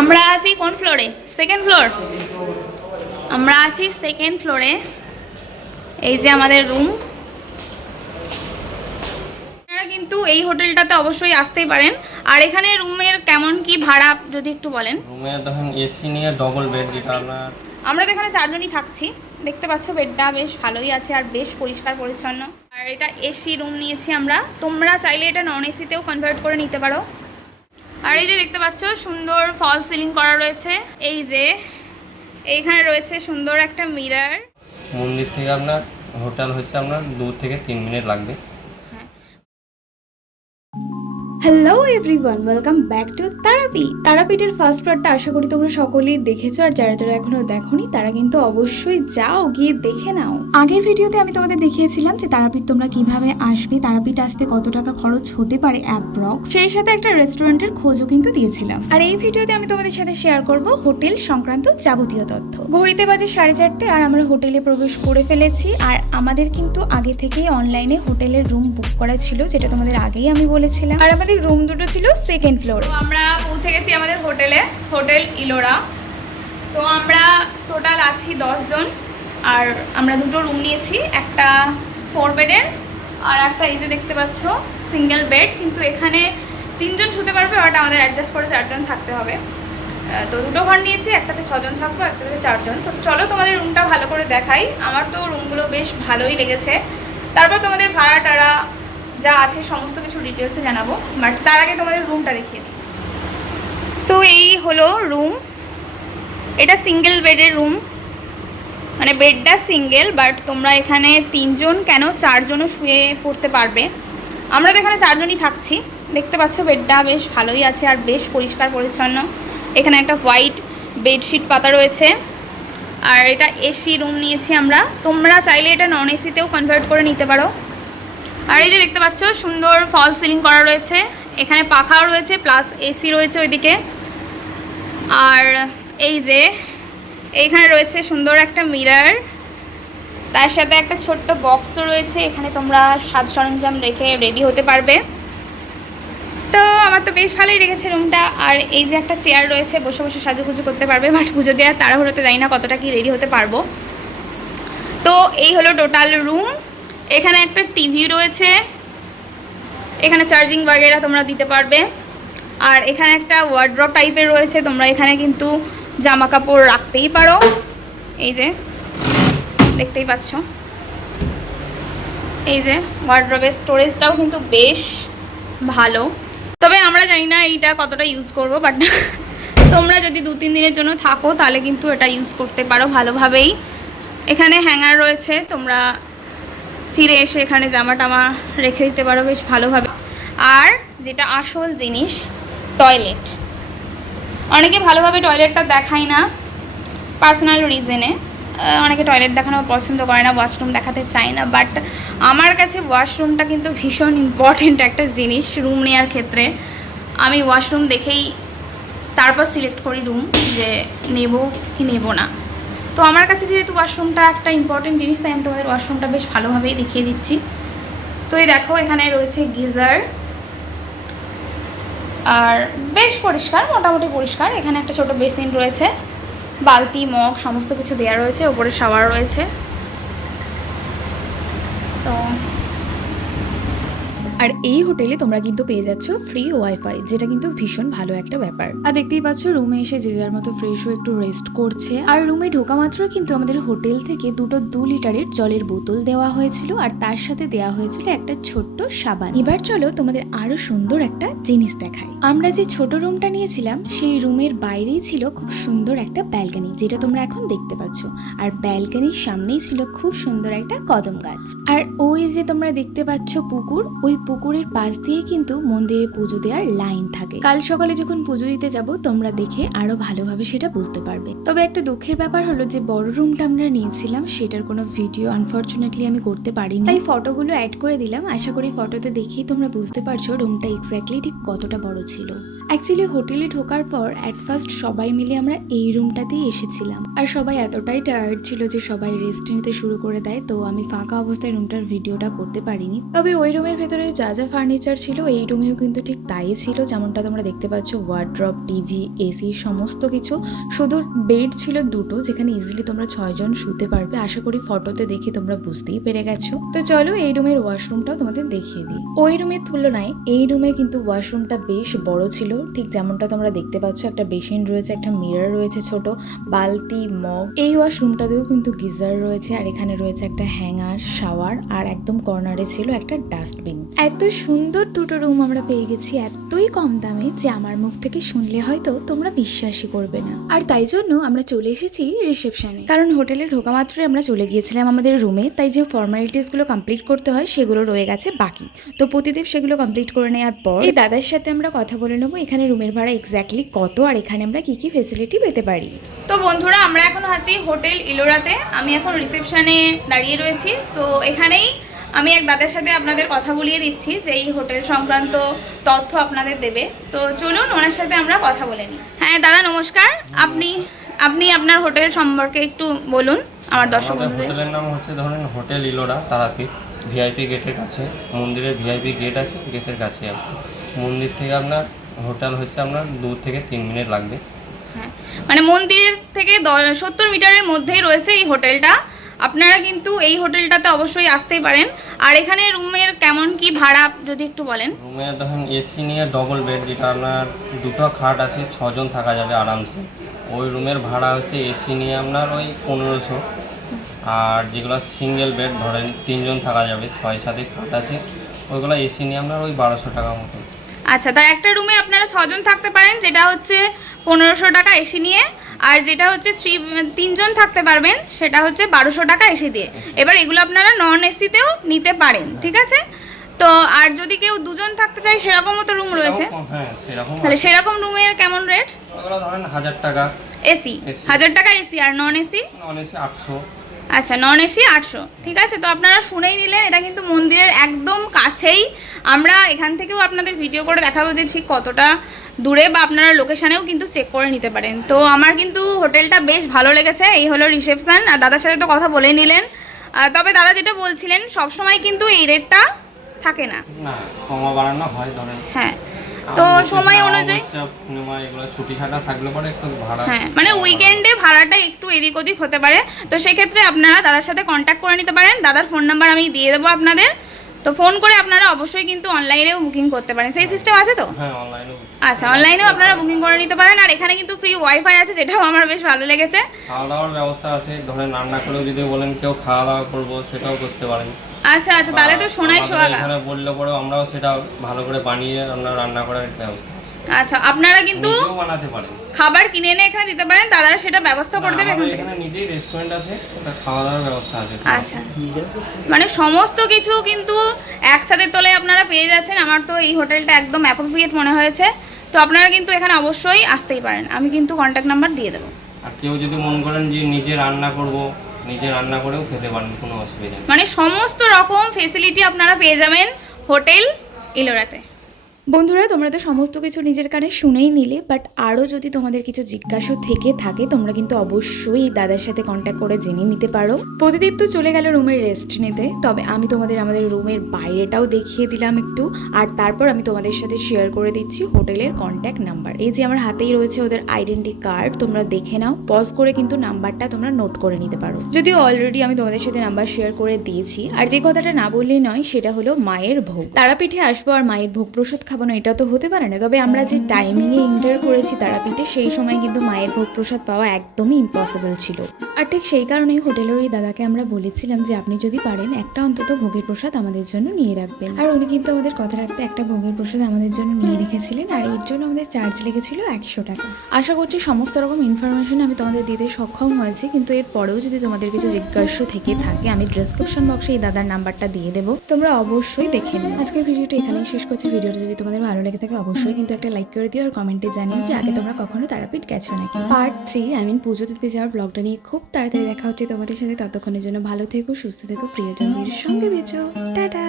আমরা আছি কোন ফ্লোরে সেকেন্ড ফ্লোর আমরা আছি সেকেন্ড ফ্লোরে এই যে আমাদের রুম আপনারা কিন্তু এই হোটেলটাতে অবশ্যই আসতেই পারেন। আর এখানে রুমের কেমন কি ভাড়া যদি একটু বলেন? রুমে তখন এসি নিয়ে ডবল বেড যেটা আপনার আমরা তো এখানে চারজনই থাকছি। দেখতে পাচ্ছ বেডটা বেশ ভালোই আছে আর বেশ পরিষ্কার পরিচ্ছন্ন। আর এটা এসি রুম নিয়েছি আমরা। তোমরা চাইলে এটা নন এসিতেও কনভার্ট করে নিতে পারো। আর এই যে দেখতে পাচ্ছ, সুন্দর ফল সিলিং করা রয়েছে। এই যে, এইখানে রয়েছে সুন্দর একটা মিরার। মন্দির থেকে আপনার, হোটেল হচ্ছে আপনার দু থেকে তিন মিনিট লাগবে। Hello everyone welcome back to Tarapith তারাপীঠের ফার্স্ট পার্টটা আশা করি তোমরা সকলেই দেখেছ, আর যারা যারা এখনও দেখোনি, তারা কিন্তু অবশ্যই যাও, গিয়ে দেখে নাও। আগের ভিডিওতে আমি তোমাদের দেখিয়েছিলাম যে তারাপীঠ তোমরা কীভাবে আসবে তারাপীঠ আসতে কত টাকা খরচ হতে পারে অ্যাপ্রক্স সেই সাথে একটা রেস্টুরেন্টের খোঁজও কিন্তু দিয়েছিলাম। আর এই ভিডিওতে আমি তোমাদের সাথে শেয়ার করব হোটেল সংক্রান্ত যাবতীয় তথ্য। ঘড়িতে বাজে সাড়ে চারটে, আর আমরা হোটেলে প্রবেশ করে ফেলেছি, আর আমাদের কিন্তু আগে থেকেই অনলাইনে হোটেলের রুম বুক করা ছিল, যেটা তোমাদের আগেই আমি বলেছিলাম। আর আমাদের রুম দুটো ছিল সেকেন্ড ফ্লোর তো আমরা পৌঁছে গেছি আমাদের হোটেলে, হোটেল ইলোরা। তো আমরা টোটাল আছি জন আর আমরা দুটো রুম নিয়েছি, একটা ফোর বেডের আর একটা এই যে দেখতে পাচ্ছ সিঙ্গেল বেড কিন্তু এখানে তিনজন শুতে পারবে বাট আমাদের অ্যাডজাস্ট করে চারজন থাকতে হবে। তো দুটো ঘর নিয়েছি, একটাতে ছজন থাকব, একটাতে চারজন। তো চলো তোমাদের রুমটা ভালো করে দেখাই। আমার তো রুমগুলো বেশ ভালোই লেগেছে। তারপর তোমাদের ভাড়া টাড়া যা আছে, সমস্ত কিছু ডিটেলসে জানাব বাট তার আগে তোমাদের রুমটা দেখিয়ে দিই। তো এই হলো রুম এটা সিঙ্গেল বেডের রুম মানে বেডটা সিঙ্গেল বাট তোমরা এখানে তিনজন কেন চারজনও শুয়ে পড়তে পারবে? আমরা তো এখানে চারজনই থাকছি। দেখতে পাচ্ছ বেডটা বেশ ভালোই আছে আর বেশ পরিষ্কার পরিচ্ছন্ন। এখানে একটা হোয়াইট বেডশিট পাতা রয়েছে। আর এটা এসি রুম নিয়েছি আমরা। তোমরা চাইলে এটা নন এসিতেও কনভার্ট করে নিতে পারো। আর এই যে দেখতে পাচ্ছ, সুন্দর ফল সিলিং করা রয়েছে। এখানে পাখাও রয়েছে, প্লাস এসি রয়েছে ওইদিকে। আর এই যে, এইখানে রয়েছে সুন্দর একটা মিরার। তার সাথে একটা ছোট্ট বক্সও রয়েছে, এখানে তোমরা সাজ সরঞ্জাম রেখে রেডি হতে পারবে। তো আমার তো বেশ ভালোই লেগেছে রুমটা। আর এই যে একটা চেয়ার রয়েছে, বসে বসে সাজুগুজু করতে পারবে, বাট পুজো দেওয়ার তাড়াহুড়োতে জানি না কতটা কি রেডি হতে পারব। তো এই হলো টোটাল রুম এখানে একটা টিভি রয়েছে। এখানে চার্জিং বাগেরা তোমরা দিতে পারবে। আর এখানে একটা ওয়ার্ড্রপ টাইপের রয়েছে, তোমরা এখানে কিন্তু জামা কাপড় রাখতেই পারো। এই যে, দেখতেই পাচ্ছ। এই যে ওয়ার্ড্রপের স্টোরেজটাও কিন্তু বেশ ভালো। তবে আমরা জানি না এইটা কতটা ইউজ করব বাট তোমরা যদি দু তিন দিনের জন্য থাকো, তাহলে কিন্তু এটা ইউজ করতে পারো ভালোভাবেই। এখানে হ্যাঙ্গার রয়েছে, তোমরা ফিরে এসে এখানে জামা টামা রেখে দিতে পারো বেশ ভালোভাবে। আর যেটা আসল জিনিস টয়লেট অনেকে ভালোভাবে টয়লেটটা দেখায় না পার্সোনাল রিজনে অনেকে টয়লেট দেখানো পছন্দ করে না ওয়াশরুম দেখাতে চায় না বাট আমার কাছে ওয়াশরুমটা কিন্তু ভীষণ ইম্পর্টেন্ট একটা জিনিস রুম নেওয়ার ক্ষেত্রে। আমি ওয়াশরুম দেখেই তারপর সিলেক্ট করি রুম যে নেব কি নেব না। তো আমার কাছে যেহেতু ওয়াশরুমটা একটা ইম্পর্টেন্ট জিনিস, তাই আমি তোমাদের ওয়াশরুমটা বেশ ভালোভাবেই দেখিয়ে দিচ্ছি। তো এই দেখো, এখানে রয়েছে গিজার। আর বেশ পরিষ্কার, মোটামুটি পরিষ্কার। এখানে একটা ছোট বেসিন রয়েছে, বালতি, মগ, সমস্ত কিছু দেওয়া রয়েছে, ওপরে শাওয়ার রয়েছে। তো আর এই হোটেলে তোমরা কিন্তু পেয়ে যাচ্ছ ফ্রি ওয়াইফাই যেটা কিন্তু ভীষণ ভালো একটা ব্যাপার। আর দেখতেই পাচ্ছ, রুমে এসে যে যার মতো ফ্রেশ হয়ে একটু রেস্ট করছে। আর রুমে ঢোকা মাত্র কিন্তু আমাদের হোটেল থেকে দুটো দু লিটারের জলের বোতল দেওয়া হয়েছিল, আর তার সাথে দেওয়া হয়েছিল একটা ছোট্ট সাবান। এবার চলো তোমাদের আরও সুন্দর একটা জিনিস দেখাই। আমরা যে ছোট রুমটা নিয়েছিলাম, সেই রুমের বাইরেই ছিল খুব সুন্দর একটা ব্যালকনি যেটা তোমরা এখন দেখতে পাচ্ছ। আর ব্যালকনির সামনেই ছিল খুব সুন্দর একটা কদম গাছ। আর ওই যে তোমরা দেখতে পাচ্ছ পুকুর, ওই পুকুরের পাশ দিয়ে কিন্তু মন্দিরে পুজো দেওয়ার লাইন থাকে। কাল সকালে যখন পুজো দিতে যাব, তোমরা দেখে আরও ভালোভাবে সেটা বুঝতে পারবে। তবে একটা দুঃখের ব্যাপার হলো যে, বড় রুমটা আমরা নিয়েছিলাম, সেটার কোনো ভিডিও আনফর্চুনেটলি আমি করতে পারিনি। তাই ফটোগুলো অ্যাড করে দিলাম। আশা করি ফটোতে দেখেই তোমরা বুঝতে পারছ রুমটা এক্স্যাক্টলি ঠিক কতটা বড় ছিল। অ্যাকচুয়ালি হোটেলে ঢোকার পর অ্যাট ফার্স্ট সবাই মিলে আমরা এই রুমটাতেই এসেছিলাম। আর সবাই এতটাই টায়ার্ড ছিল যে সবাই রেস্ট নিতে শুরু করে দেয়, তো আমি ফাঁকা অবস্থায় রুমটার ভিডিওটা করতে পারিনি। তবে ওই রুমের ভেতরে যা যা ফার্নিচার ছিল, এই রুমেও কিন্তু ঠিক তাই ছিল, যেমনটা তোমরা দেখতে পাচ্ছ ওয়ার্ড্রপ টিভি এসি সমস্ত কিছু। শুধু বেড ছিল দুটো, যেখানে ইজিলি তোমরা ছয়জন শুতে পারবে। আশা করি ফটোতে দেখে তোমরা বুঝতেই পেরে গেছো। তো চলো এই রুমের ওয়াশরুমটাও তোমাদের দেখিয়ে দিই। ওই রুমের তুলনায় এই রুমে কিন্তু ওয়াশরুমটা বেশ বড় ছিল ঠিক যেমনটা তোমরা দেখতে পাচ্ছ, একটা বেসিন রয়েছে, একটা মিরর রয়েছে ছোট, বালতি, মগ। এই ওয়াশরুমটাতেও কিন্তু গিজার রয়েছে, আর এখানে রয়েছে একটা হ্যাঙ্গার, শাওয়ার, আর একদম কর্নারে ছিল একটা ডাস্টবিন। এত সুন্দর দুটো রুম আমরা পেয়ে গেছি, এতই কম দামে যে আমার মুখ থেকে শুনলে হয়তো তোমরা বিশ্বাসই করবে না। আর তাই জন্য আমরা চলে এসেছি রিসেপশনে। কারণ হোটেলে ঢোকা মাত্রই আমরা চলে গিয়েছিলাম আমাদের রুমে, তাই যে ফর্মালিটিসগুলো কমপ্লিট করতে হয় সেগুলো রয়ে গেছে বাকি। তো প্রতিদেব সেগুলো কমপ্লিট করে নেওয়ার পর এই দাদার সাথে আমরা কথা বলে নেব এখানে রুমের ভাড়া এক্স্যাক্টলি কত আর এখানে আমরা কি কি ফেসিলিটি পেতে পারি? তো বন্ধুরা আমরা এখন আছি হোটেল ইলোরাতে। আমি এখন রিসেপশনে দাঁড়িয়ে রয়েছি। তো এখানেই আমি এক দাদার সাথে আপনাদের কথা বলিয়ে দিচ্ছি যে এই হোটেল সংক্রান্ত তথ্য আপনাদের দেবে। তো চলুন ওনার সাথে আমরা কথা বলে নিই। হ্যাঁ দাদা নমস্কার। আপনি আপনি আপনার হোটেল সম্পর্কে একটু বলুন আমার দর্শক হোটেলের নাম হচ্ছে ধরেন হোটেল ইলোরা তারাপীঠ। ভিআইপি গেটের কাছে মন্দিরের ভিআইপি গেট আছে গেটের কাছে মন্দির থেকে আপনার হোটেল হচ্ছে আপনার দু থেকে তিন মিনিট লাগবে। হ্যাঁ মানে মন্দির থেকে সত্তর মিটারের মধ্যেই রয়েছে এই হোটেলটা। আপনারা কিন্তু এই হোটেলটাতে অবশ্যই আসতেই পারেন। আর এখানে রুমের কেমন কি ভাড়া যদি একটু বলেন? রুমে ধরেন এসি নিয়ে ডবল বেড যেটা আপনার দুটো খাট আছে ছজন থাকা যাবে আরামসে। ওই রুমের ভাড়া হচ্ছে এসি নিয়ে আপনার ওই পনেরোশো। আর যেগুলো সিঙ্গেল বেড ধরেন তিনজন থাকা যাবে ছয় সাথে খাট আছে ওইগুলো এসি নিয়ে আপনার ওই বারোশো টাকা মতো আচ্ছা তা একটা রুমে আপনারা ছজন থাকতে পারেন যেটা হচ্ছে পনেরোশো টাকা এসি নিয়ে আর যেটা হচ্ছে থ্রি তিনজন থাকতে পারবেন সেটা হচ্ছে বারোশো টাকা এসি দিয়ে। এবার এগুলো আপনারা নন এসিতেও নিতে পারেন ঠিক আছে? তো আর যদি কেউ দুজন থাকতে চায় সেরকমও তো রুম রয়েছে। হ্যাঁ তাহলে সেরকম রুমের কেমন রেট ধরেন হাজার টাকা। এসি হাজার টাকা এসি আর নন এসি নন এসি আটশো। আচ্ছা নন এসি আটশো। ঠিক আছে? তো আপনারা শুনেই নিলেন এটা কিন্তু মন্দিরের একদম কাছেই। আমরা এখান থেকেও আপনাদের ভিডিও করে দেখাবো যে ঠিক কতটা দূরে বা আপনারা লোকেশানেও কিন্তু চেক করে নিতে পারেন। তো আমার কিন্তু হোটেলটা বেশ ভালো লেগেছে এই হলো রিসেপশন আর দাদার সাথে তো কথা বলেই নিলেন। তবে দাদা যেটা বলছিলেন সবসময় কিন্তু এই রেটটা থাকে না। হ্যাঁ। তো সময় অনুযায়ী ছুটি ছাটা থাকলে পরে একটু ভাড়া হ্যাঁ মানে উইকেন্ডে ভাড়াটা একটু এদিক ওদিক হতে পারে। তো সেক্ষেত্রে আপনারা দাদার সাথে কন্ট্যাক্ট করে নিতে পারেন। দাদার ফোন নাম্বার আমি দিয়ে দেবো আপনাদের। তো ফোন করে আপনারা অবশ্যই কিন্তু অনলাইনেও বুকিং করতে পারেন। সেই সিস্টেম আছে তো? হ্যাঁ অনলাইনে আচ্ছা অনলাইনেও আপনারা বুকিং করে নিতে পারেন। আর এখানে কিন্তু ফ্রি ওয়াইফাই আছে যেটাও আমার বেশ ভালো লেগেছে। খাওয়া দাওয়ার ব্যবস্থা আছে। ধরেন রান্না করেও যদি বলেন কেউ খাওয়া দাওয়া করব সেটাও করতে পারেন। আচ্ছা আচ্ছা তাহলে তো সোনাই আমাদের সোহাগা। এখানে বললে পরেও আমরাও সেটা ভালো করে বানিয়ে আমরা রান্না করার ব্যবস্থা আছে। আচ্ছা আপনারা কিন্তু বানাতে পারেন। খাবার কিনে এনে এখানে দিতে পারেন দাদারা সেটা ব্যবস্থা করে দেবে এখান থেকে। এখানে নিজেই রেস্টুরেন্ট আছে ওটা খাওয়া দাওয়ার ব্যবস্থা আছে। আচ্ছা। মানে সমস্ত কিছু কিন্তু একসাথে তোলে আপনারা পেয়ে যাচ্ছেন। আমার তো এই হোটেলটা একদম অ্যাপ্রোপ্রিয়েট মনে হয়েছে। তো আপনারা কিন্তু এখানে অবশ্যই আসতেই পারেন। আমি কিন্তু কন্ট্যাক্ট নাম্বার দিয়ে দেবো। আর কেউ যদি মন করেন যে নিজে রান্না করব নিজে রান্না করেও খেতে পারেন, কোনো অসুবিধা মানে সমস্ত রকম ফেসিলিটি আপনারা পেয়ে যাবেন হোটেল ইলোরাতে বন্ধুরা, তোমরা তো সমস্ত কিছু নিজের কানে শুনেই নিলে বাট আরও যদি তোমাদের কিছু জিজ্ঞাসা থেকে থাকে, তোমরা কিন্তু অবশ্যই দাদার সাথে কন্ট্যাক্ট করে জেনে নিতে পারো। প্রতিদীপ তো চলে গেল রুমের রেস্ট নিতে, তবে আমি তোমাদের আমাদের রুমের বাইরেটাও দেখিয়ে দিলাম একটু, আর তারপর আমি তোমাদের সাথে শেয়ার করে দিচ্ছি হোটেলের কন্ট্যাক্ট নাম্বার এই যে আমার হাতেই রয়েছে ওদের আইডেন্টি কার্ড তোমরা দেখে নাও পজ করে কিন্তু নাম্বারটা তোমরা নোট করে নিতে পারো। যদিও অলরেডি আমি তোমাদের সাথে নাম্বার শেয়ার করে দিয়েছি, আর যে কথাটা না বললেই নয়, সেটা হলো মায়ের ভোগ। তারাপীঠে আসব আর মায়ের ভোগ প্রসাদ খাব না, এটা তো হতে পারে না। তবে আমরা যে টাইমিংয়ে এন্টার করেছি তারাপীঠে, সেই সময় কিন্তু মায়ের ভোগ প্রসাদ পাওয়া একদমই ইম্পসিবল ছিল। আর ঠিক সেই কারণেই হোটেলের ওই দাদাকে আমরা বলেছিলাম যে, আপনি যদি পারেন, একটা অন্তত ভোগের প্রসাদ আমাদের জন্য নিয়ে রাখবেন। আর উনি কিন্তু আমাদের কথা রাখতে একটা ভোগের প্রসাদ আমাদের জন্য নিয়ে রেখেছিলেন, আর এর জন্য আমাদের চার্জ লেগেছিল একশো টাকা। আশা করছি সমস্ত রকম ইনফরমেশন আমি তোমাদের দিতে সক্ষম হয়েছি, কিন্তু এর পরেও যদি তোমাদের কিছু জিজ্ঞাসা থেকে থাকে, আমি ডেসক্রিপশন বক্সে এই দাদার নাম্বারটা দিয়ে দেবো। তোমরা অবশ্যই দেখে নিও। আজকের ভিডিওটা এখানেই শেষ করছি। ভিডিওটা যদি তোমাদের ভালো লেগে থাকে অবশ্যই কিন্তু একটা লাইক করে দিও আর কমেন্টে জানিও যে আগে তোমরা কখনো তারাপীঠ গেছো নাকি। পার্ট থ্রি আই মিন পুজো দিতে যাওয়ার ব্লগটা নিয়ে খুব তাড়াতাড়ি দেখা হচ্ছে তোমাদের সাথে। ততক্ষণের জন্য ভালো থেকো, সুস্থ থেকো, প্রিয়জনদের সঙ্গে বেছো টাটা!